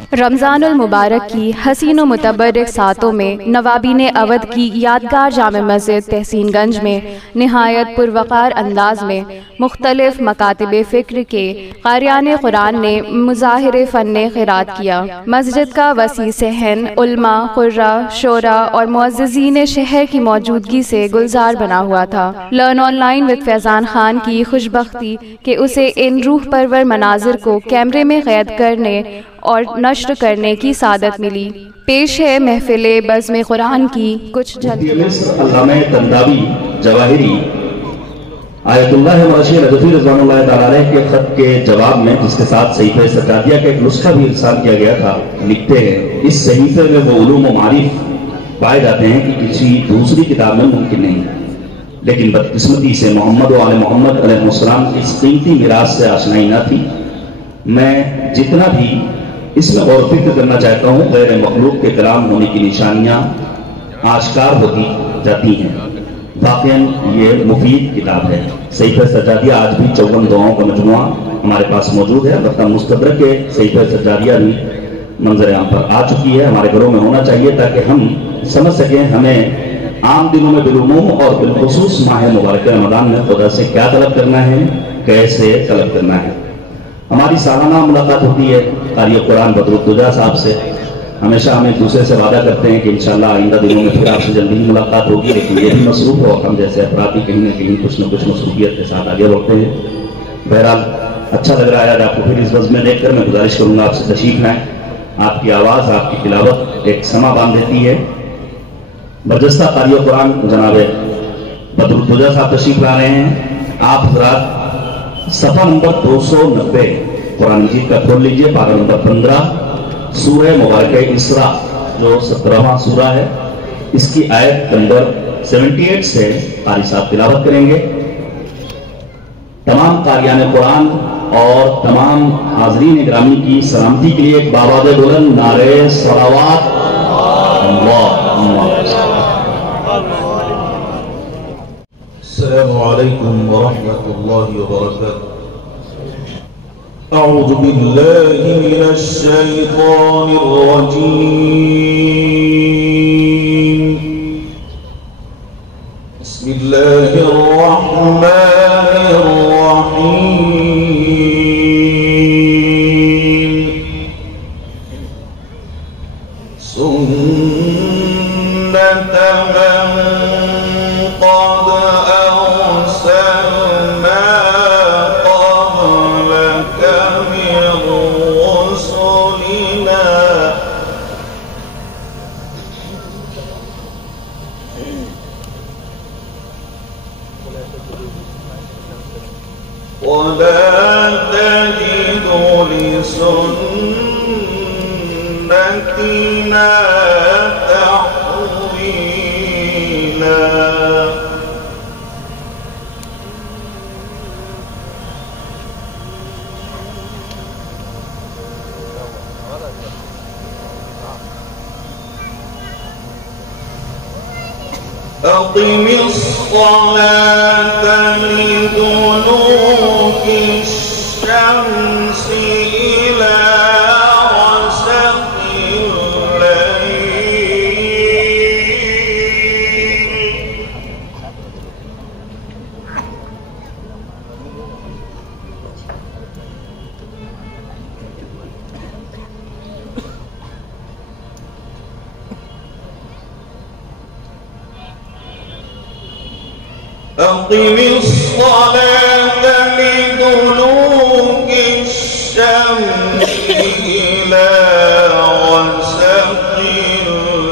رمضان المبارک کی حسین و متبرک ساتوں میں نوابین اودھ کی یادگار جامع مسجد تحسین گنج میں نہایت پروقار انداز میں مختلف مکاتب فکر کے قاریان قرآن نے مظاہر فن قرات کیا۔ مسجد کا وسیع صحن علماء، قراء، شعراء اور معززین شہر کی موجودگی سے گلزار بنا ہوا تھا۔ لرن آن لائن وتھ فیضان خان کی خوشبختی کہ اسے ان روح پرور مناظر کو کیمرے میں قید کرنے اور نشر کرنے کی سعادت ملی۔ پیش ہے محفل بزم قرآن کی کچھ جھلکیاں۔ علامہ طنطاوی جواہری آیت اللہ مرشی نجفی رضوان اللہ تعالیٰ علیہ کے خط کے جواب میں، جس کے ساتھ صحیفہ سجادیہ کا ایک نسخہ بھی ارسال کیا گیا تھا، لکھتے ہیں اس صحیفے میں وہ علوم و معارف پائے جاتے ہیں کہ کسی دوسری کتاب میں ممکن نہیں، لیکن بدقسمتی سے محمد و آل محمد علیہ السلام کی اس قیمتی میراث سے آشنائی نہ تھی۔ میں جتنا بھی اس میں غور و فکر کرنا چاہتا ہوں، غیر مخلوق کے کلام ہونے کی نشانیاں آشکار ہوتی جاتی ہیں۔ واقعاً یہ مفید کتاب ہے۔ صحیفہ سجادیہ آج بھی 54 دعاؤں کا مجموعہ ہمارے پاس موجود ہے، البتہ مستدرک کے صحیفہ سجادیہ بھی منظر عام پر آ چکی ہے، ہمارے گھروں میں ہونا چاہیے تاکہ ہم سمجھ سکیں ہمیں عام دنوں میں بالعموم اور بالخصوص ماہ مبارک رمضان میں خدا سے کیا طلب کرنا ہے، کیسے طلب کرنا ہے۔ ہماری سالانہ ملاقات ہوتی ہے قاری قرآن بدرالدجا صاحب سے۔ ہمیشہ ہم ایک دوسرے سے وعدہ کرتے ہیں کہ انشاءاللہ آئندہ دنوں میں پھر آپ سے جلدی ہی ملاقات ہوگی، لیکن یہ بھی مصروف ہو، ہم جیسے افراد بھی کہیں نہ کہیں کچھ نہ کچھ مصروفیت کے ساتھ آگے بڑھتے ہیں۔ بہرحال اچھا لگ رہا ہے آج آپ کو پھر اس بزم میں دیکھ کر۔ میں گزارش کروں گا آپ سے تشریف لائیں، آپ کی آواز، آپ کی تلاوت ایک سما باندھ دیتی ہے۔ برجستہ قاری قرآن جناب بدرالدجا صاحب تشریف لا رہے ہیں۔ آپ حضرات صفحہ نمبر 290 قرآن مجید کا کھول لیجئے، پارہ نمبر 15 سورہ مبارکہ اسراء جو 17واں سورہ ہے، اس کی آیت نمبر 78 سے قاری صاحب تلاوت کریں گے۔ تمام قاریان قرآن اور تمام حاضرین گرامی کی سلامتی کے لیے ایک بآواز بلند نعرہ صلوات السلام علیکم ورحمۃ اللہ وبرکاتہ۔ اعوذ باللہ من الشیطان الرجیم، بسم اللہ الرحمن الرحیم۔ سنت من قد أرسلنا قبلك من رسلنا ولا تجد لسنتنا تحويلا۔ أقم الصلاة لدلوك الشمس إلى غسق الليل أقم الصلاة لدلوك الشمس إلى غسق الليل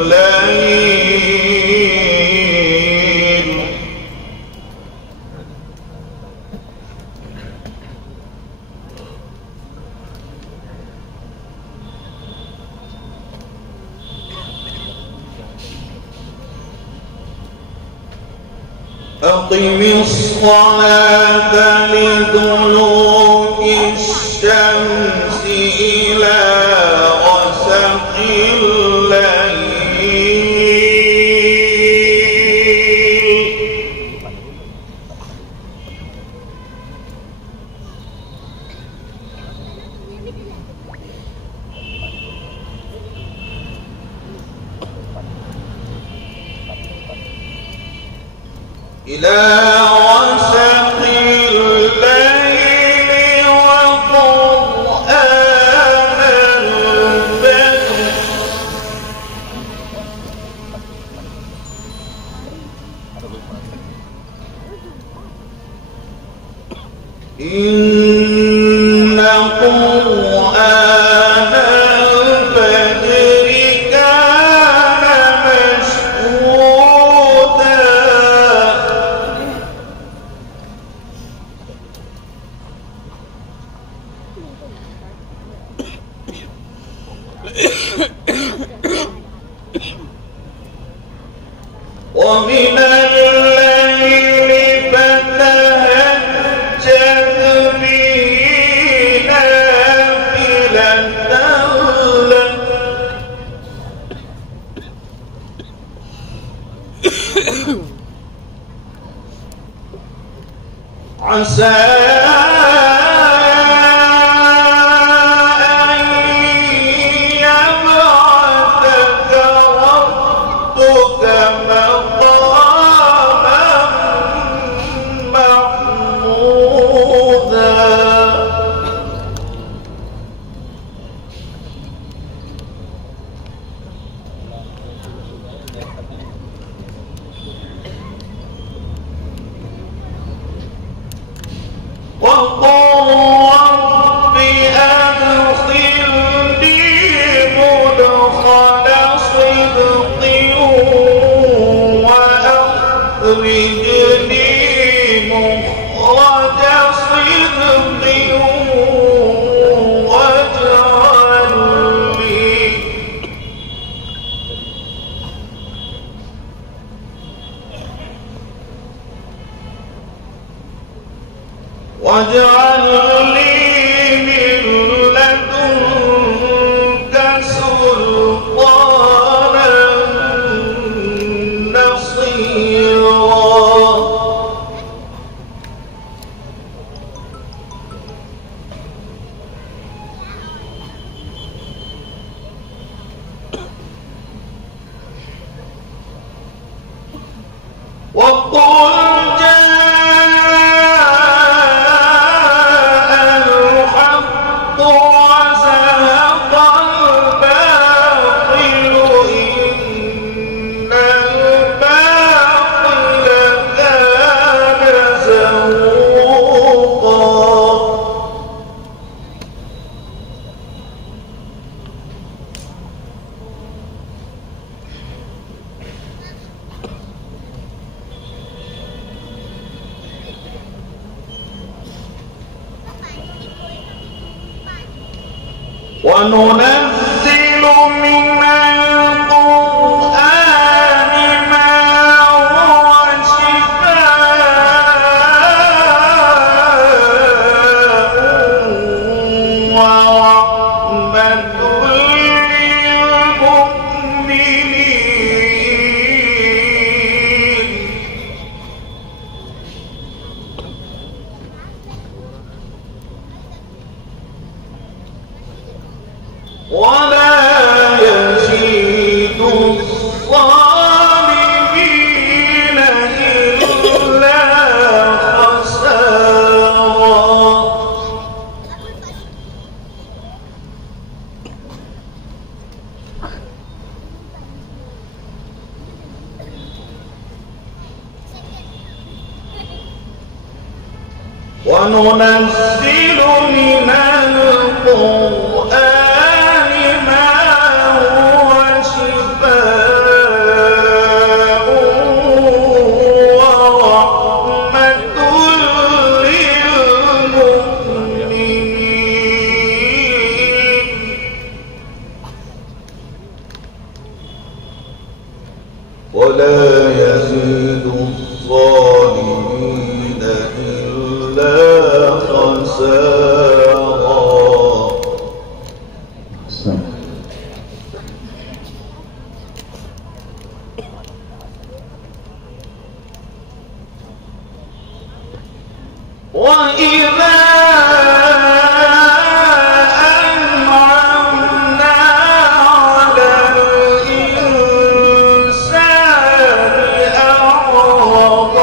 أقم الصلاة لدلوك الشمس إلى غسق الليل إلى غسق الليل وقرآن الفجر إن قرآن الفجر كان مشهودا ومن الليل فتهجد به نافلة لك عسى أن يبعثك ربك مقاما محمودا وقل رب أدخلني مدخل صدق وأخرجني مخرج صدق واجعل لي من لدنك سلطانا نصيرا وقل وننزل من القرآن ما هو شفاء ورحمة للمؤمنين ولا يزيد الظالمين إلا خسارا وننزل من القرآن ما هو شفاء ورحمة للمؤمنين ولا يزيد الظالمين إلا خسارا. وإذا أنعمنا على الإنسان أعرض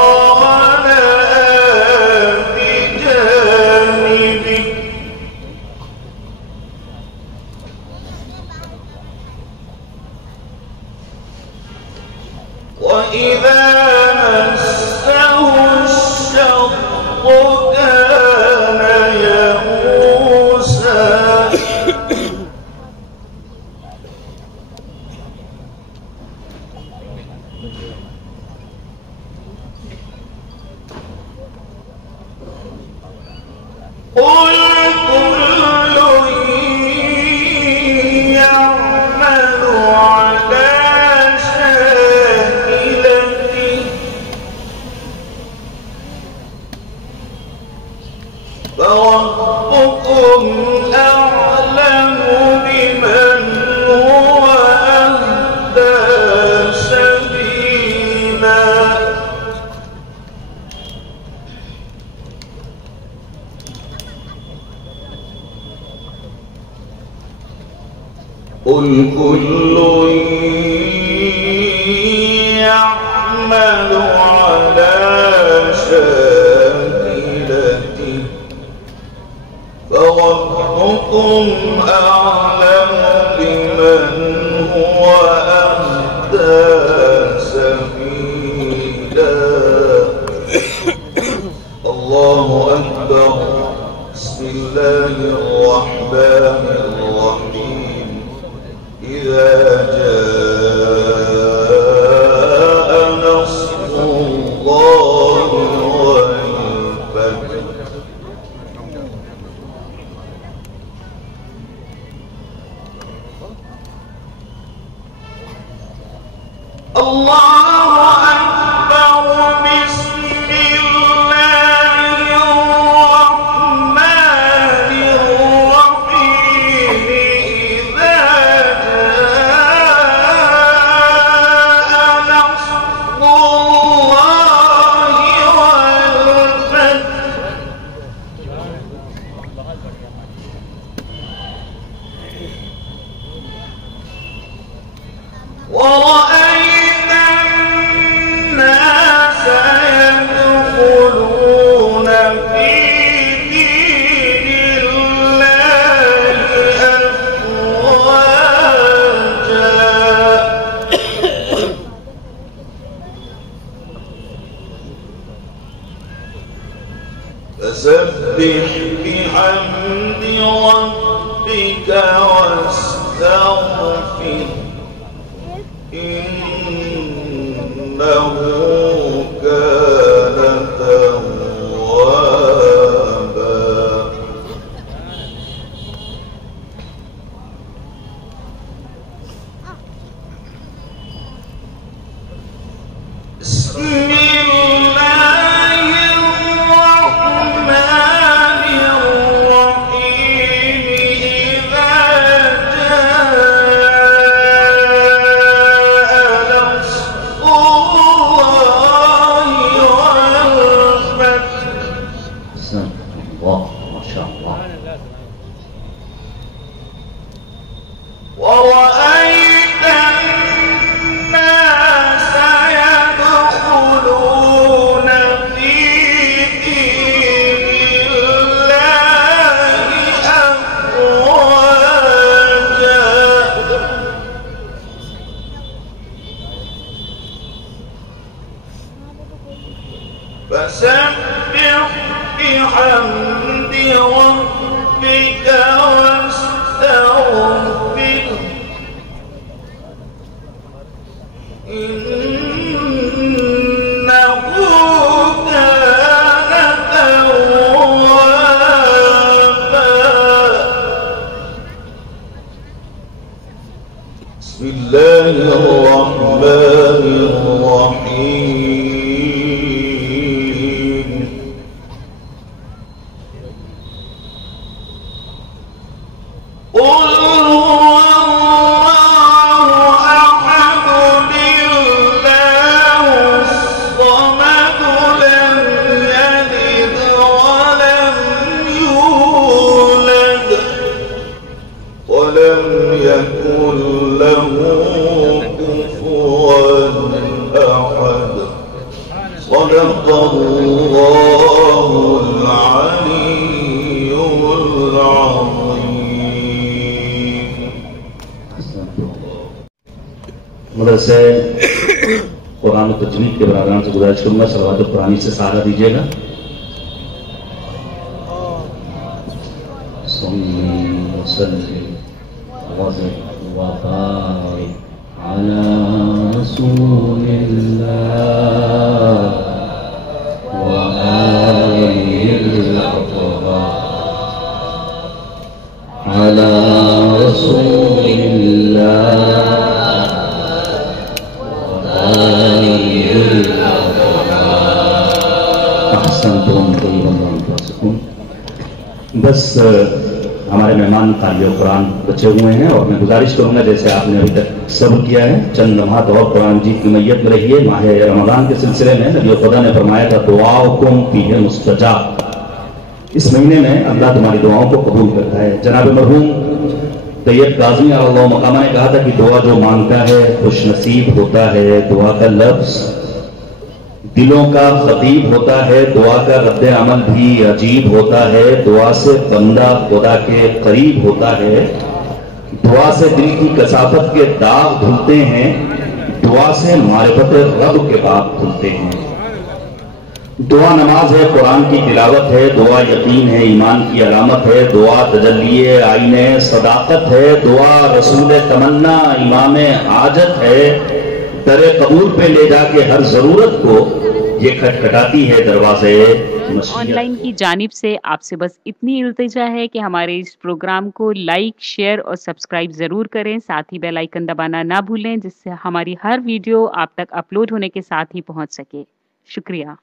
وإذا مسه الشر كان يئوسا قل كل يعمل على شاكلته فربكم أعلم بمن هو أهدى سبيلا قل كل يعمل على شاكلته فربكم أعلم بمن هو أهدى سبيلا الله أكبر بسم الله الرحمن الرحيم إذا جاء نصر الله والفتح الله أكبر بسم الله الرحمن الرحيم إذا جاء نصر الله والفتح ورأيت الناس يدخلون في دين الله أفواجا فسبح بحمد ربك واستغفره إنه كان توابا بسم الله الرحمن الرحيم إذا جاء نصر الله والفتح الله ما شاء الله ورأيت الناس يدخلون في دين الله أفواجا فسبح بحمد ربك واستغفره إنه كان توابا بسم الله الرحمن الرحيم قل هو الله أحد الله الصمد لم يلد ولم يولد ولم يكن له كفوا أحد صدق الله العلي العظيم मदरसे कुरान और तजवीद के बराबरान से गुजारिश करूंगा सलवात कुरानी से सहारा दीजिएगा। बस हमारे मेहमान तालिब कुरान बचे हुए हैं और मैं गुजारिश करूंगा जैसे आपने अभी तक सब्र किया है चंद लम्हात और कुरान मजीद की मैयत में रहिए। माह रमज़ान के सिलसिले में नबी खुदा ने फरमाया था दुआओकुम फीहि मुस्तजाब, इस महीने में अल्लाह तुम्हारी दुआओं को कबूल करता है। जनाब मरहूम तैयब काज़मी अल्लाह मकामा ने कहा था कि दुआ जो मांगता है खुश नसीब होता है, दुआ का लफ्ज़ दिलों का खतीब होता है, दुआ का रद्द अमल भी अजीब होता है, दुआ से बंदा खुदा के करीब होता है, दुआ से दिल की कसाफत के दाग धुलते हैं, दुआ से मारिफत रब के बाग धुलते हैं। दुआ नमाज है, कुरान की तिलावत है, दुआ यकीन है, ईमान की अलामत है, दुआ तजल्लिए आईने सदाकत है, दुआ रसूल तमन्ना इमाम हाजत है, दरे कबूल पे ले जाके हर जरूरत को ये खटखटाती है दरवाजे मशीयत। ऑनलाइन की जानिब से आपसे बस इतनी इल्तिजा है कि हमारे इस प्रोग्राम को लाइक, शेयर और सब्सक्राइब ज़रूर करें। साथ ही बेल आइकन दबाना ना भूलें जिससे हमारी हर वीडियो आप तक अपलोड होने के साथ ही पहुंच सके। शुक्रिया।